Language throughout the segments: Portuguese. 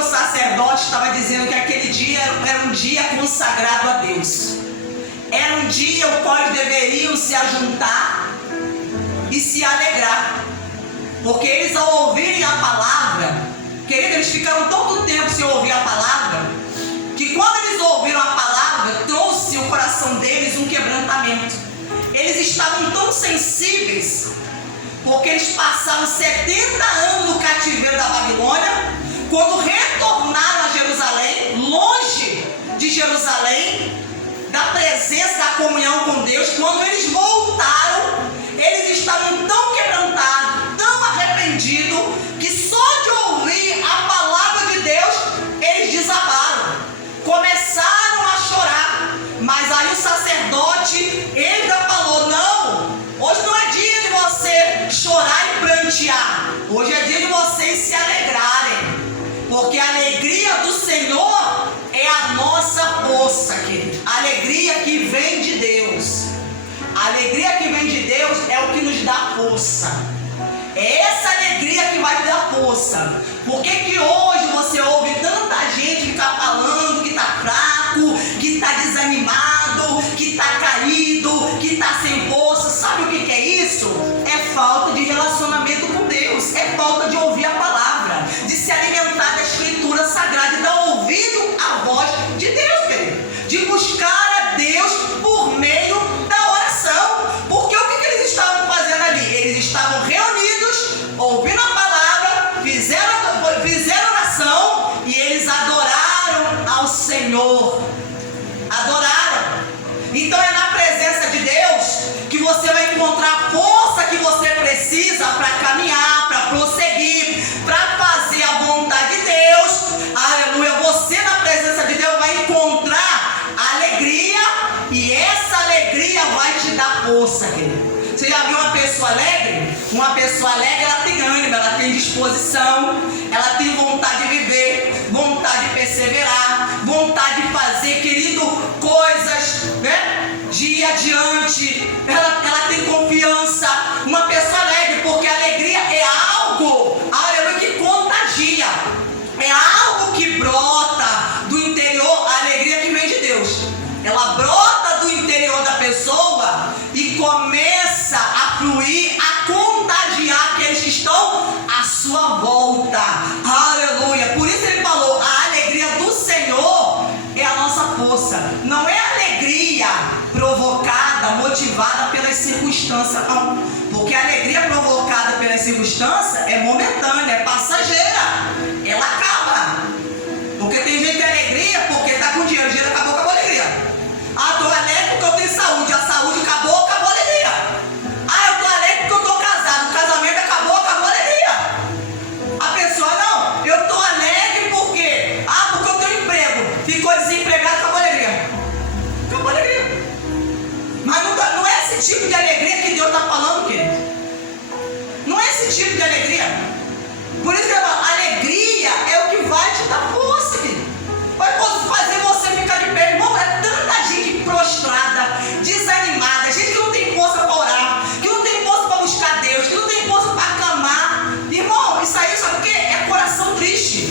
o sacerdote estava dizendo que aquele dia era um dia consagrado a Deus. Era um dia o qual eles deveriam se ajuntar e se alegrar. Porque eles, ao ouvirem a palavra, querido, eles ficaram tanto tempo sem ouvir a palavra, que quando eles ouviram a palavra, trouxe o coração deles um quebrantamento. Eles estavam tão sensíveis, porque eles passaram 70 anos no cativeiro da Babilônia. Quando retornaram a Jerusalém, longe de Jerusalém, da presença, da comunhão com Deus, quando eles voltaram, eles estavam tão quebrantados, tão arrependidos, que só de ouvir a palavra de Deus, eles desabaram, começaram a chorar. Mas aí o sacerdote, ele já falou: não, hoje não é dia de você chorar e prantear, hoje é dia de vocês se alegrarem, porque a alegria do Senhor é a nossa força, querido. A alegria que vem de Deus. A alegria que vem de Deus é o que nos dá força. É essa alegria que vai te dar força. Por que hoje você ouve tanta gente ficar falando que está fraco, que está desanimado, que está caído, que está sem força? Sabe o que é isso? É falta de relacionamento com Deus. É falta de ouvir a palavra, de se alimentar da Escritura Sagrada e dar ouvido à voz de Deus, querido. De buscar a Deus por meio da oração. Porque o que eles estavam fazendo ali? Eles estavam reunidos, ouvindo a palavra, fizeram oração e eles adoraram ao Senhor. Adoraram. Então é na presença de Deus que você vai encontrar a força que você precisa para caminhar, para prosseguir, para fazer a vontade de Deus. Aleluia. Você na presença de Deus vai encontrar alegria, e essa alegria vai te dar força, querido. Você já viu uma pessoa alegre? Uma pessoa alegre, ela tem ânimo, ela tem disposição, ela tem vontade de viver, vontade de perseverar, vontade de fazer, querido, coisas, né, de ir adiante. Ela tem confiança. Uma pessoa alegre, porque a alegria é algo, aleluia, que contagia. É algo que brota do interior, a alegria que vem de Deus. Ela brota do interior da pessoa e começa a fluir, a contagiar aqueles que estão à sua volta. Aleluia. Por isso ele falou: a alegria do Senhor é a nossa força. Não é alegria provocada, motivada pelas circunstâncias, não. Porque a alegria provocada pelas circunstâncias é momentânea, é passageira. Ela acaba. Porque tem gente que é alegria porque está com dinheiro, o dinheiro acabou a alegria. Ah, estou alegre porque eu tenho saúde, a saúde acabou a alegria. Ah, eu estou alegre porque eu estou casado, o casamento acabou a alegria. A pessoa: não, eu estou alegre porque eu tenho emprego, ficou desempregado, acabou a alegria. Acabou a alegria. Mas não é esse tipo de alegria que Deus está falando, querido. Não é esse tipo de alegria. Por isso que eu falo, alegria é o que vai te dar força, querido. Vai fazer você ficar de pé. Irmão, é tanta gente prostrada, desanimada, gente que não tem força para orar, que não tem força para buscar Deus, que não tem força para clamar. Irmão, isso aí sabe o que? É coração triste.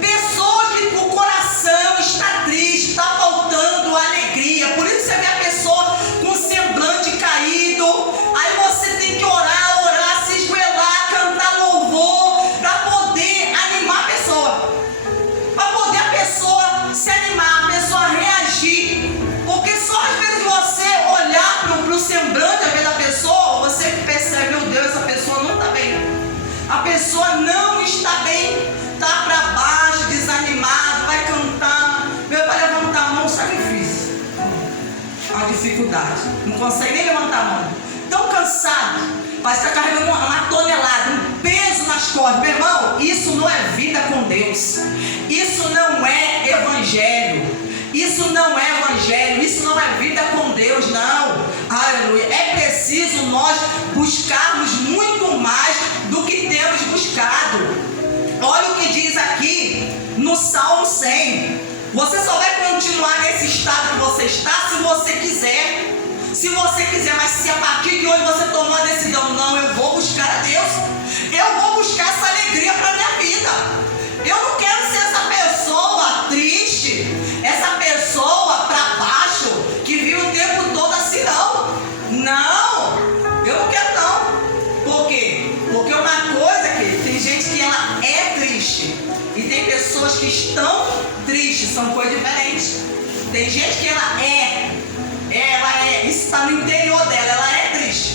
Pessoas que o coração está triste, está faltando alegria. Por isso você vê a pessoa com semblante caído. Aí você tem que orar, se esgoelar, cantar louvor, para poder animar a pessoa. Para poder a pessoa se animar, a pessoa reagir. Porque só às vezes você olhar para o semblante da pessoa, você percebe: meu Deus, essa pessoa não está bem. A pessoa não está bem, está para baixo, desanimado, vai cantar. Meu pai levantar a mão, sacrifício. A dificuldade, não consegue nem levantar a mão. Tão cansado, parece estar carregando uma tonelada, um peso nas costas. Meu irmão, isso não é vida com Deus. Isso não é evangelho. Isso não é evangelho. Isso não é vida com Deus, não. Aleluia. É preciso nós buscarmos muito mais do que temos buscado. Olha o que diz aqui no Salmo 100. Você só vai continuar nesse estado que você está se você quiser. Se você quiser, mas se a partir de hoje você tomou a decisão: não, eu vou buscar a Deus, eu vou buscar essa alegria para a minha vida. Eu não quero ser essa Tem gente que ela é, isso está no interior dela, ela é triste.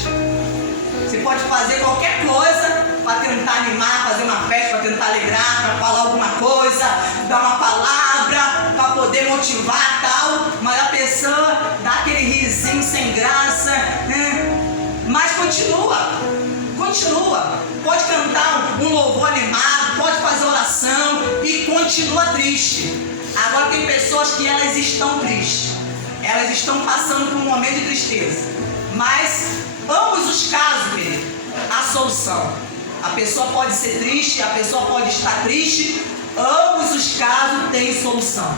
Você pode fazer qualquer coisa para tentar animar, fazer uma festa, para tentar alegrar, para falar alguma coisa, dar uma palavra, para poder motivar tal, mas a pessoa dá aquele risinho sem graça, né? Mas continua. Pode cantar um louvor animado, pode fazer oração e continua triste. Agora tem pessoas que elas estão tristes, elas estão passando por um momento de tristeza, mas ambos os casos, querido, a solução. A pessoa pode ser triste, a pessoa pode estar triste, ambos os casos têm solução.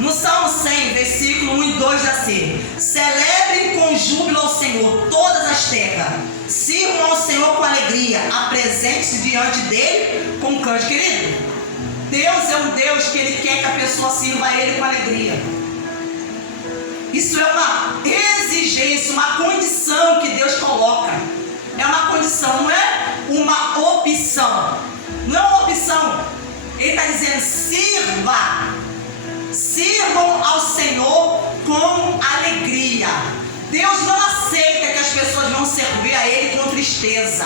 No Salmo 100, versículo 1 e 2 já sei: celebrem com júbilo ao Senhor todas as terras, sirvam ao Senhor com alegria, apresente-se diante dele com cântico. Querido, Deus é um Deus que Ele quer que a pessoa sirva a Ele com alegria. Isso é uma exigência, uma condição que Deus coloca. É uma condição, não é uma opção. Não é uma opção. Ele está dizendo: sirvam ao Senhor com alegria. Deus não aceita que as pessoas vão servir a Ele com tristeza.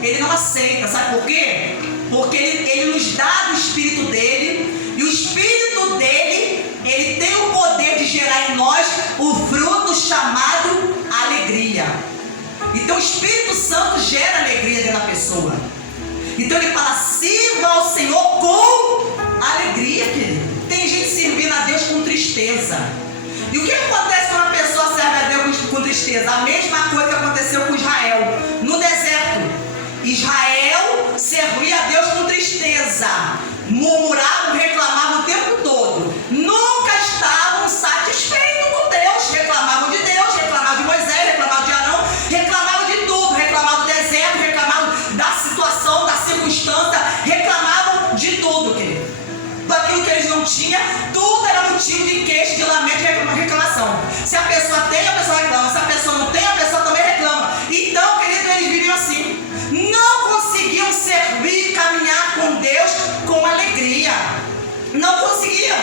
Ele não aceita, sabe por quê? Porque ele nos dá do Espírito dele, e o Espírito dele, ele tem o poder de gerar em nós o fruto chamado alegria. Então o Espírito Santo gera alegria dentro da pessoa. Então ele fala: sirva ao Senhor com alegria, querido. Tem gente servindo a Deus com tristeza. E o que acontece quando a pessoa serve a Deus com tristeza? A mesma coisa que aconteceu com Israel no deserto. Israel servia a Deus com tristeza, murmuravam, reclamavam o tempo todo, nunca estavam satisfeitos com Deus, reclamavam de Deus, reclamavam de Moisés, reclamavam de Arão, reclamavam de tudo, reclamavam do deserto, reclamavam da situação, da circunstância, reclamavam de tudo, querido. Daquilo que eles não tinham, tudo era motivo de queixa, de lamento e reclamação. Se a pessoa tem, a pessoa reclama. Se a pessoa não tem, a pessoa também reclama. Então, querido, eles viviam assim. Não conseguiam servir, caminhar com Deus com alegria. Não conseguiam.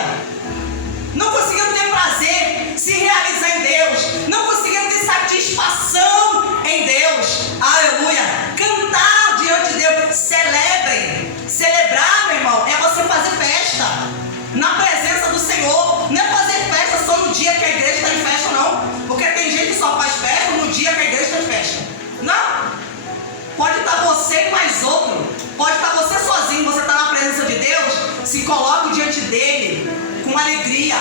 Não conseguiam ter prazer, se realizar em Deus. Não conseguiam ter satisfação em Deus. Aleluia. Cantar diante de Deus. Celebrem. Celebrar, meu irmão, é você fazer festa na presença do Senhor. Não é fazer festa só no dia que a igreja está em festa, não. Porque tem gente que só faz festa no dia que a igreja está em festa. Não. Pode estar você e mais outro. Pode estar você sozinho. Você está na presença de Deus. Se coloque diante dele com alegria.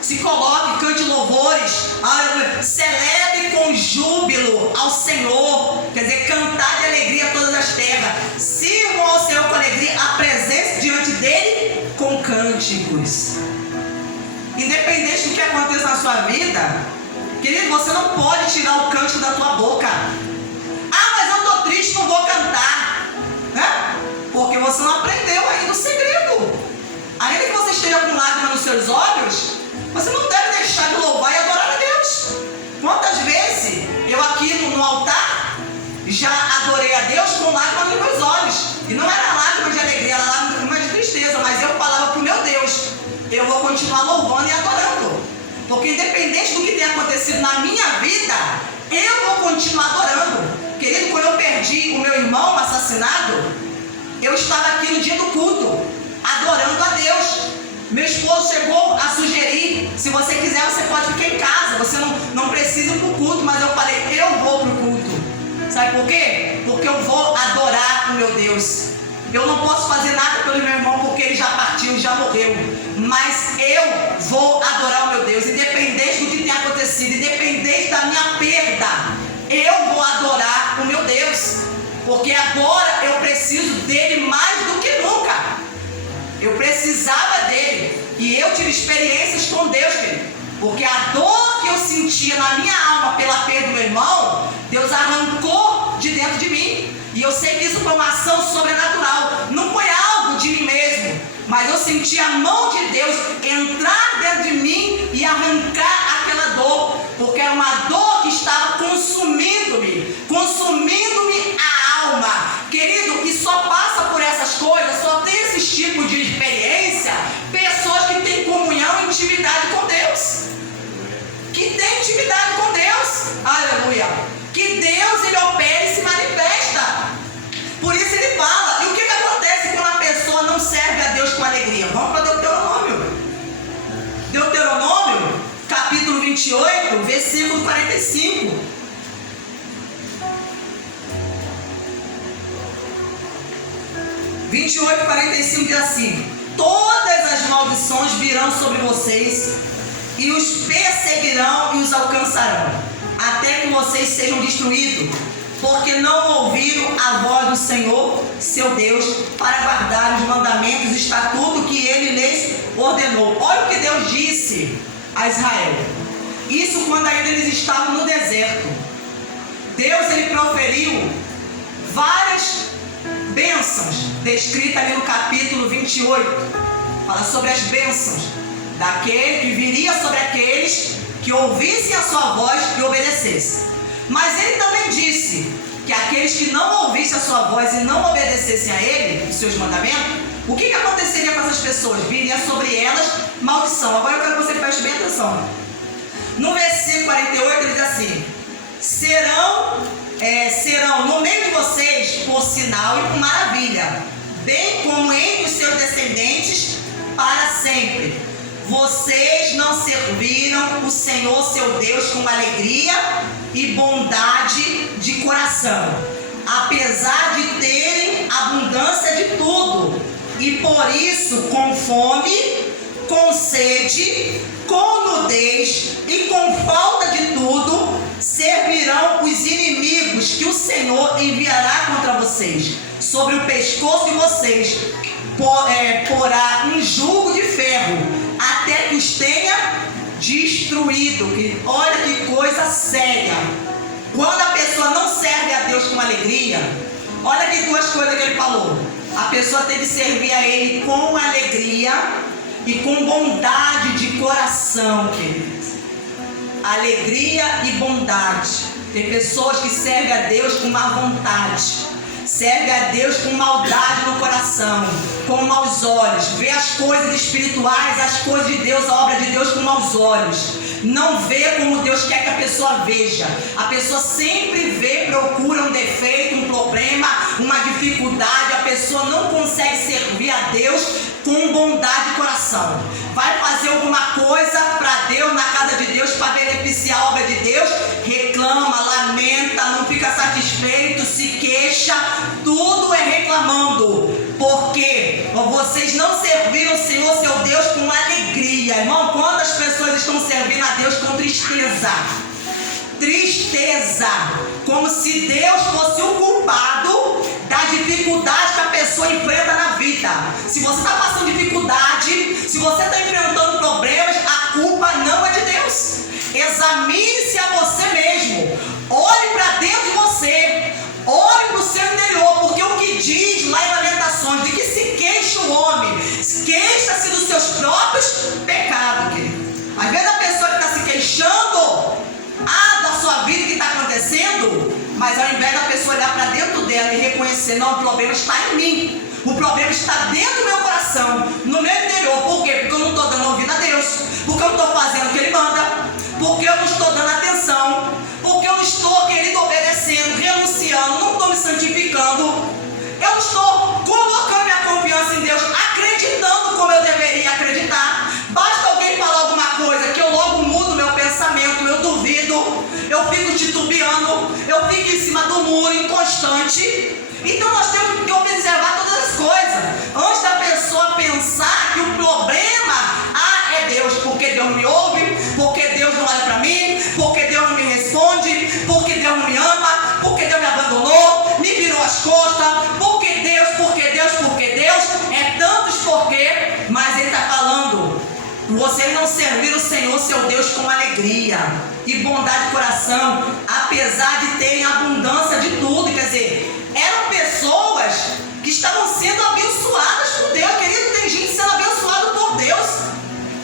Se coloque, cante louvores. Aleluia. Celebre com júbilo ao Senhor. Quer dizer, cantar de alegria a todas as terras. Sirvam ao Senhor com alegria. Apresente diante dele com cânticos. Independente do que aconteça na sua vida, querido, você não pode tirar o cântico da tua boca. Ah, mas eu estou triste, não vou cantar, né? Porque você não aprendeu ainda o segredo. Ainda que você esteja com lágrimas nos seus olhos, você não deve deixar de louvar e adorar a Deus. Quantas vezes eu aqui no altar já adorei a Deus com lágrimas nos meus olhos. E não era lágrimas de alegria, era lágrimas de tristeza. Mas eu falava para o meu Deus: eu vou continuar louvando e adorando. Porque independente do que tenha acontecido na minha vida, eu vou continuar adorando. Querido, quando eu perdi o meu irmão assassinado, eu estava aqui no dia do culto, adorando a Deus. Meu esposo chegou a sugerir: se você quiser, você pode ficar em casa, você não precisa ir para o culto. Mas eu falei: eu vou para o culto. Sabe por quê? Porque eu vou adorar o meu Deus. Eu não posso fazer nada pelo meu irmão, porque ele já partiu, já morreu. Mas eu vou adorar o meu Deus, independente do que tenha acontecido, independente da minha perda. Eu vou adorar o meu Deus, porque agora eu preciso dele mais do que nunca. Eu precisava dele, e eu tive experiências com Deus, querido, porque a dor que eu sentia na minha alma pela perda do meu irmão, Deus arrancou de dentro de mim. E eu sei que isso foi uma ação sobrenatural, não foi algo de mim mesmo, mas eu senti a mão de Deus entrar dentro de mim e arrancar aquela dor, porque era uma dor que estava consumindo-me a alma. Querido, e só passa por essas coisas, só tem esses tipos de experiência pessoas que têm comunhão e intimidade ele fala. E o que acontece quando a pessoa não serve a Deus com alegria? Vamos para Deuteronômio. Deuteronômio, capítulo 28, versículo 45. diz assim: todas as maldições virão sobre vocês e os perseguirão e os alcançarão, até que vocês sejam destruídos, porque não ouviram a voz do Senhor, seu Deus, para guardar os mandamentos e estatutos que Ele lhes ordenou. Olha o que Deus disse a Israel. Isso quando ainda eles estavam no deserto. Deus, Ele proferiu várias bênçãos, descritas ali no capítulo 28. Fala sobre as bênçãos daquele que viria sobre aqueles que ouvissem a sua voz e obedecessem. Mas ele também disse que aqueles que não ouvissem a sua voz e não obedecessem a ele, os seus mandamentos, o que aconteceria com essas pessoas? Viria sobre elas maldição. Agora eu quero que você preste bem atenção. No versículo 48 ele diz assim: serão no meio de vocês por sinal e por maravilha, bem como entre os seus descendentes para sempre. Vocês não serviram o Senhor seu Deus com alegria e bondade de coração, apesar de terem abundância de tudo, e por isso com fome, com sede, com nudez e com falta de tudo, servirão os inimigos que o Senhor enviará contra vocês. Sobre o pescoço de vocês porá um jugo de ferro, até que os tenha destruído. Olha que coisa séria. Quando a pessoa não serve a Deus com alegria, olha aqui duas coisas que ele falou. A pessoa tem que servir a Ele com alegria e com bondade de coração, queridos. Alegria e bondade. Tem pessoas que servem a Deus com má vontade, serve a Deus com maldade no coração, com maus olhos, vê as coisas espirituais, as coisas de Deus, a obra de Deus com maus olhos, não vê como Deus quer que a pessoa veja. A pessoa sempre vê, procura um defeito, um problema, uma dificuldade. A pessoa não consegue servir a Deus com bondade de coração. Vai fazer alguma coisa para Deus, na casa de Deus, para beneficiar a obra de Deus, reclama, lamenta, não fica satisfeito, se queixa, tudo é reclamando, porque vocês não serviram o Senhor seu Deus com alegria. Irmão, quantas pessoas estão servindo a Deus com tristeza? Tristeza, como se Deus fosse o culpado das dificuldades que a pessoa enfrenta na vida. Se você está passando dificuldade, se você está enfrentando problemas, a culpa não é de Deus. Examine-se a você mesmo, olhe para dentro de você, olhe para o seu interior, porque o que diz lá em Lamentações, de que se queixa o homem, queixa-se dos seus próprios pecados, querido. Às vezes a pessoa que está se queixando da sua vida, que está acontecendo, mas ao invés da pessoa olhar para dentro dela e reconhecer, não, o problema está em mim, o problema está dentro do meu coração, no meu interior. Por quê? Porque eu não estou dando ouvido a Deus, porque eu não estou fazendo o que Ele manda, porque eu não estou dando atenção, porque eu não estou, querido, obedecendo, renunciando, não estou me santificando, eu não estou colocando minha confiança em Deus, acreditando como eu deveria acreditar. Basta alguém falar alguma coisa que eu logo mudo meu pensamento, eu duvido, eu fico titubeando, eu fico em cima do muro, inconstante. Então nós temos que observar todas as coisas antes da pessoa pensar que o problema é Deus, porque Deus não me ouve, porque Deus não olha para mim, porque Deus não me responde, porque Deus não me ama, porque Deus me abandonou, me virou as costas, porque Deus, é tantos porquê. Mas Ele está falando, vocês não serviram o Senhor seu Deus com alegria e bondade de coração, apesar de terem abundância de tudo. Quer dizer, eram pessoas que estavam sendo abençoadas por Deus, querido. Tem gente sendo abençoada por Deus,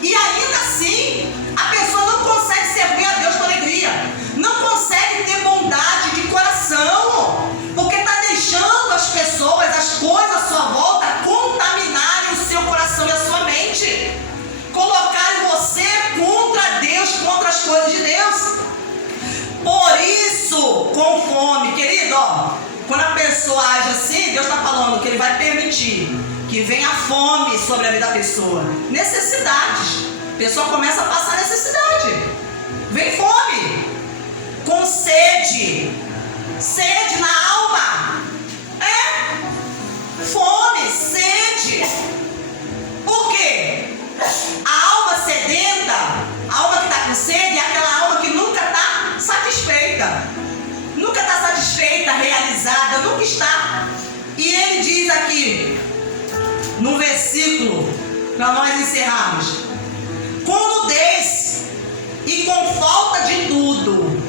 e ainda assim a pessoa não consegue servir a Deus com alegria, não consegue ter bondade de coração, porque está deixando as pessoas, as coisas à sua volta contaminarem o seu coração e a sua mente, colocarem você contra Deus, contra as coisas de Deus. Por isso, com fome, querido, quando Quando a pessoa age assim, Deus está falando que Ele vai permitir que venha fome sobre a vida da pessoa. Necessidades. A pessoa começa a passar necessidade. Vem fome. Com sede. Sede na alma. Fome, sede. Por quê? A alma sedenta, a alma que está com sede, é aquela alma que nunca está satisfeita. Nunca está satisfeita, realizada, nunca está. E ele diz aqui, no versículo, para nós encerrarmos: com nudez e com falta de tudo.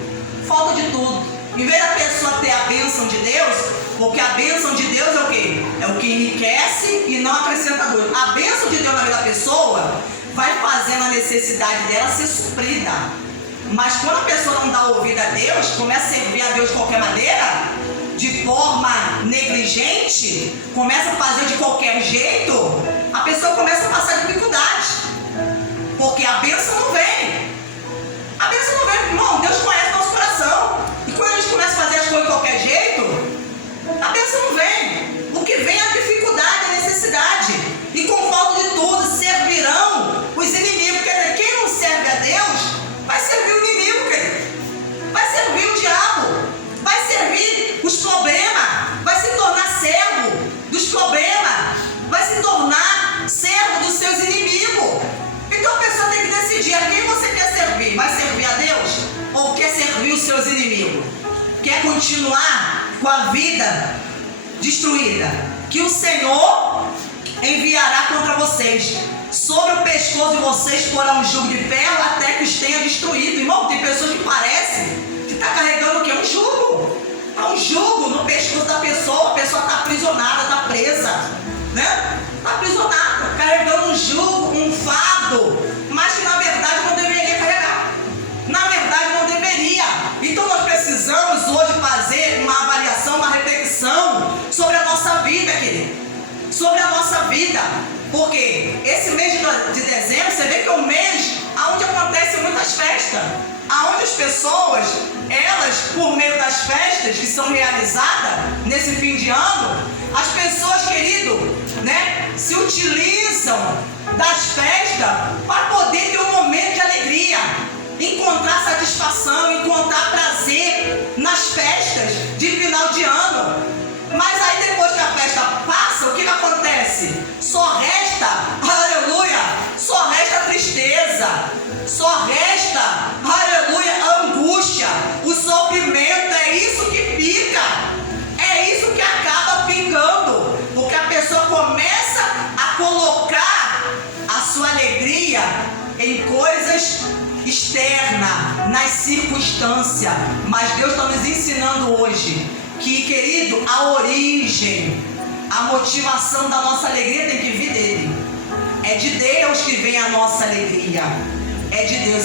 Falta de tudo. Em vez da pessoa ter a bênção de Deus, porque a bênção de Deus é o quê? É o que enriquece e não acrescenta dor. A bênção de Deus na vida da pessoa vai fazendo a necessidade dela ser suprida. Mas quando a pessoa não dá ouvido a Deus, começa a servir a Deus de qualquer maneira, de forma negligente, começa a fazer de qualquer jeito, a pessoa começa a passar dificuldade. Porque a bênção não vem. A bênção não vem. Irmão, Deus conhece nosso coração. E quando a gente começa a fazer as coisas de qualquer jeito, a bênção não vem. O que vem é a dificuldade, a necessidade. E com falta de tudo, servirão os inimigos. Quer dizer, quem não serve a Deus, vai servir o inimigo, querido. Vai servir o diabo. Vai servir os problemas. Vai se tornar servo dos problemas. Vai se tornar servo dos seus inimigos. Então a pessoa tem que decidir a quem você quer servir. Vai servir a Deus ou quer servir os seus inimigos? Quer continuar com a vida destruída? Que o Senhor enviará contra vocês. Sobre o pescoço de vocês porá um jugo de ferro até que os tenha destruído. Irmão, tem pessoas que parecem que está carregando o quê? Um jugo. Há um jugo no pescoço da pessoa. A pessoa está aprisionada, está presa, né? Está aprisionada, carregando um jugo, um fardo, mas que na verdade não deveria carregar. Na verdade não deveria. Então nós precisamos hoje fazer uma avaliação, uma reflexão sobre a nossa vida, querido. Sobre a nossa vida. Porque esse mês de dezembro, você vê que é um mês onde acontecem muitas festas. Onde as pessoas, elas, por meio das festas que são realizadas nesse fim de ano, as pessoas, querido, né, se utilizam das festas para poder ter um momento de alegria, encontrar satisfação, encontrar prazer nas festas de final de ano. Mas aí depois que a festa passa, o que acontece? Só resta, aleluia, só resta tristeza, só resta, aleluia, angústia, o sofrimento. É isso que fica, é isso que acaba ficando, porque a pessoa começa a colocar a sua alegria em coisas externas, nas circunstâncias. Mas Deus está nos ensinando hoje que, querido, a origem, a motivação da nossa alegria tem que vir dele. É de Deus que vem a nossa alegria. É de Deus.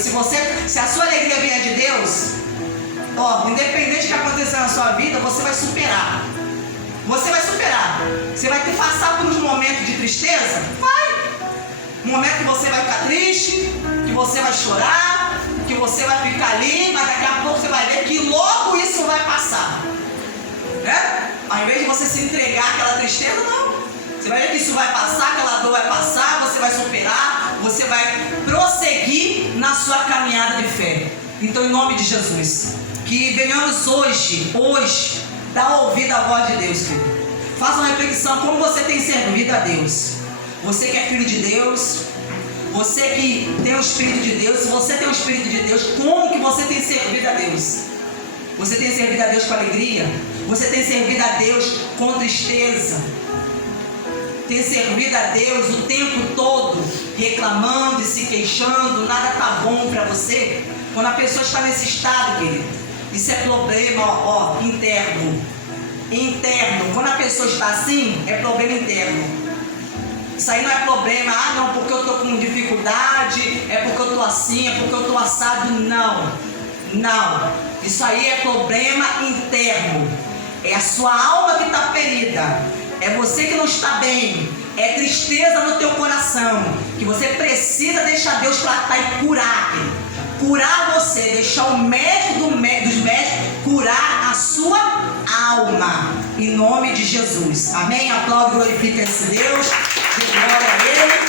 Se a sua alegria vier de Deus, independente do que acontecer na sua vida, você vai superar. Você vai superar. Você vai ter que passar por um momento de tristeza? Vai. Um momento que você vai ficar triste, que você vai chorar, que você vai ficar ali, mas daqui a pouco você vai ver que logo isso vai passar. Né? Ao invés de você se entregar àquela tristeza, não. Você vai ver que isso vai passar, aquela dor vai passar, você vai superar, você vai prosseguir na sua caminhada de fé. Então, em nome de Jesus, que venhamos hoje, dar ouvido à voz de Deus, querido. Faça uma reflexão, como você tem servido a Deus. Você que é filho de Deus, você que tem o Espírito de Deus, se você tem o Espírito de Deus, como que você tem servido a Deus? Você tem servido a Deus com alegria? Você tem servido a Deus com tristeza? Tem servido a Deus o tempo todo reclamando e se queixando, nada está bom para você? Quando a pessoa está nesse estado, querido, isso é problema interno. Quando a pessoa está assim, é problema interno. Isso aí não é problema, não, porque eu estou com dificuldade, é porque eu estou assim, é porque eu estou assado. Não, isso aí é problema interno. É a sua alma que está ferida, é você que não está bem, é tristeza no teu coração, que você precisa deixar Deus tratar e curar você, deixar o médico dos médicos curar a sua alma. em nome de Jesus. Amém? Aplaude e glorifica esse Deus. Dê glória a Ele.